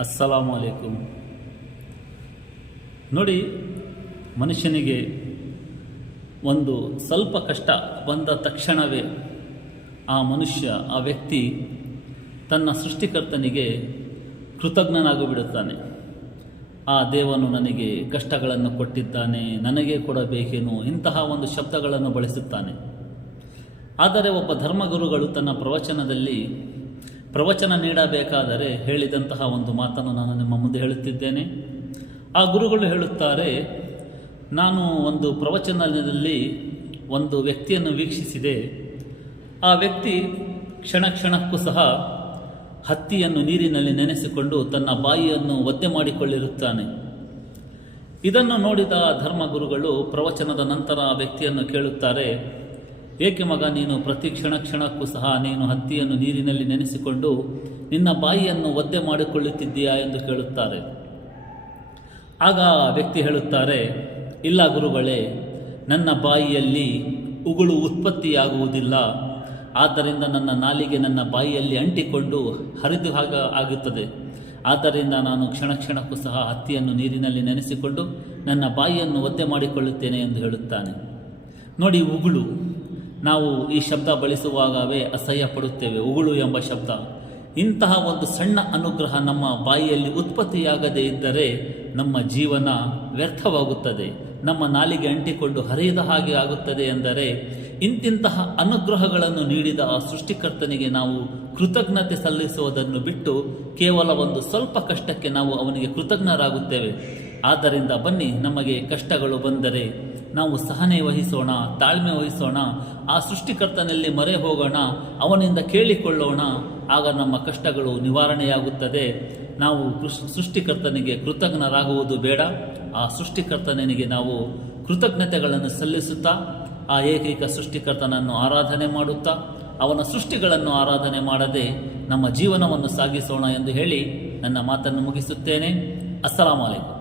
ಅಸ್ಸಲಾಮು ಅಲೈಕುಮ್. ನೋಡಿ, ಮನುಷ್ಯನಿಗೆ ಒಂದು ಸ್ವಲ್ಪ ಕಷ್ಟ ಬಂದ ತಕ್ಷಣವೇ ಆ ವ್ಯಕ್ತಿ ತನ್ನ ಸೃಷ್ಟಿಕರ್ತನಿಗೆ ಕೃತಜ್ಞನಾಗಿಬಿಡುತ್ತಾನೆ. ಆ ದೇವನು ನನಗೆ ಕಷ್ಟಗಳನ್ನು ಕೊಟ್ಟಿದ್ದಾನೆ, ನನಗೆ ಕೊಡಬೇಕೇನು, ಇಂತಹ ಒಂದು ಶಬ್ದಗಳನ್ನು ಬಳಸುತ್ತಾನೆ. ಆದರೆ ಒಬ್ಬ ಧರ್ಮಗುರುಗಳು ತನ್ನ ಪ್ರವಚನದಲ್ಲಿ ಪ್ರವಚನ ನೀಡಬೇಕಾದರೆ ಹೇಳಿದಂತಹ ಒಂದು ಮಾತನ್ನು ನಾನು ನಿಮ್ಮ ಮುಂದೆ ಹೇಳುತ್ತಿದ್ದೇನೆ. ಆ ಗುರುಗಳು ಹೇಳುತ್ತಾರೆ, ನಾನು ಒಂದು ಪ್ರವಚನದಲ್ಲಿ ಒಂದು ವ್ಯಕ್ತಿಯನ್ನು ವೀಕ್ಷಿಸಿದೆ. ಆ ವ್ಯಕ್ತಿ ಕ್ಷಣ ಕ್ಷಣಕ್ಕೂ ಸಹ ಹತ್ತಿಯನ್ನು ನೀರಿನಲ್ಲಿ ನೆನೆಸಿಕೊಂಡು ತನ್ನ ಬಾಯಿಯನ್ನು ಒದ್ದೆ ಮಾಡಿಕೊಳ್ಳಿರುತ್ತಾನೆ. ಇದನ್ನು ನೋಡಿದ ಧರ್ಮಗುರುಗಳು ಪ್ರವಚನದ ನಂತರ ಆ ವ್ಯಕ್ತಿಯನ್ನು ಕೇಳುತ್ತಾರೆ, ಏಕೆ ಮಗ, ನೀನು ಪ್ರತಿ ಕ್ಷಣಕ್ಕೂ ಸಹ ನೀನು ಹತ್ತಿಯನ್ನು ನೀರಿನಲ್ಲಿ ನೆನೆಸಿಕೊಂಡು ನಿನ್ನ ಬಾಯಿಯನ್ನು ಒದ್ದೆ ಮಾಡಿಕೊಳ್ಳುತ್ತಿದ್ದೀಯಾ ಎಂದು ಕೇಳುತ್ತಾರೆ. ಆಗ ವ್ಯಕ್ತಿ ಹೇಳುತ್ತಾರೆ, ಇಲ್ಲ ಗುರುಗಳೇ, ನನ್ನ ಬಾಯಿಯಲ್ಲಿ ಉಗುಳು ಉತ್ಪತ್ತಿಯಾಗುವುದಿಲ್ಲ, ಆದ್ದರಿಂದ ನನ್ನ ನಾಲಿಗೆ ನನ್ನ ಬಾಯಿಯಲ್ಲಿ ಅಂಟಿಕೊಂಡು ಹರಿದು ಆಗುತ್ತದೆ. ಆದ್ದರಿಂದ ನಾನು ಕ್ಷಣಕ್ಕೂ ಸಹ ಹತ್ತಿಯನ್ನು ನೀರಿನಲ್ಲಿ ನೆನೆಸಿಕೊಂಡು ನನ್ನ ಬಾಯಿಯನ್ನು ಒದ್ದೆ ಮಾಡಿಕೊಳ್ಳುತ್ತೇನೆ ಎಂದು ಹೇಳುತ್ತಾನೆ. ನೋಡಿ, ಉಗುಳು, ನಾವು ಈ ಶಬ್ದ ಬಳಸುವಾಗವೇ ಅಸಹ್ಯ ಪಡುತ್ತೇವೆ, ಉಗುಳು ಎಂಬ ಶಬ್ದ. ಇಂತಹ ಒಂದು ಸಣ್ಣ ಅನುಗ್ರಹ ನಮ್ಮ ಬಾಯಿಯಲ್ಲಿ ಉತ್ಪತ್ತಿಯಾಗದೇ ಇದ್ದರೆ ನಮ್ಮ ಜೀವನ ವ್ಯರ್ಥವಾಗುತ್ತದೆ, ನಮ್ಮ ನಾಲಿಗೆ ಅಂಟಿಕೊಂಡು ಹರಿಯದ ಹಾಗೆ ಆಗುತ್ತದೆ. ಎಂದರೆ ಇಂತಿಂತಹ ಅನುಗ್ರಹಗಳನ್ನು ನೀಡಿದ ಆ ಸೃಷ್ಟಿಕರ್ತನಿಗೆ ನಾವು ಕೃತಜ್ಞತೆ ಸಲ್ಲಿಸುವುದನ್ನು ಬಿಟ್ಟು ಕೇವಲ ಒಂದು ಸ್ವಲ್ಪ ಕಷ್ಟಕ್ಕೆ ನಾವು ಅವನಿಗೆ ಕೃತಜ್ಞರಾಗುತ್ತೇವೆ. ಆದ್ದರಿಂದ ಬನ್ನಿ, ನಮಗೆ ಕಷ್ಟಗಳು ಬಂದರೆ ನಾವು ಸಹನೆ ವಹಿಸೋಣ, ತಾಳ್ಮೆ ವಹಿಸೋಣ, ಆ ಸೃಷ್ಟಿಕರ್ತನಲ್ಲಿ ಮೊರೆ ಹೋಗೋಣ, ಅವನಿಂದ ಕೇಳಿಕೊಳ್ಳೋಣ. ಆಗ ನಮ್ಮ ಕಷ್ಟಗಳು ನಿವಾರಣೆಯಾಗುತ್ತದೆ. ನಾವು ಸೃಷ್ಟಿಕರ್ತನಿಗೆ ಕೃತಜ್ಞರಾಗುವುದು ಬೇಡ, ಆ ಸೃಷ್ಟಿಕರ್ತನಿಗೆ ನಾವು ಕೃತಜ್ಞತೆಗಳನ್ನು ಸಲ್ಲಿಸುತ್ತಾ ಆ ಏಕೈಕ ಸೃಷ್ಟಿಕರ್ತನನ್ನು ಆರಾಧನೆ ಮಾಡುತ್ತಾ ಅವನ ಸೃಷ್ಟಿಗಳನ್ನು ಆರಾಧನೆ ಮಾಡದೆ ನಮ್ಮ ಜೀವನವನ್ನು ಸಾಗಿಸೋಣ ಎಂದು ಹೇಳಿ ನನ್ನ ಮಾತನ್ನು ಮುಗಿಸುತ್ತೇನೆ. ಅಸ್ಸಲಾಮು ಅಲೈಕುಂ.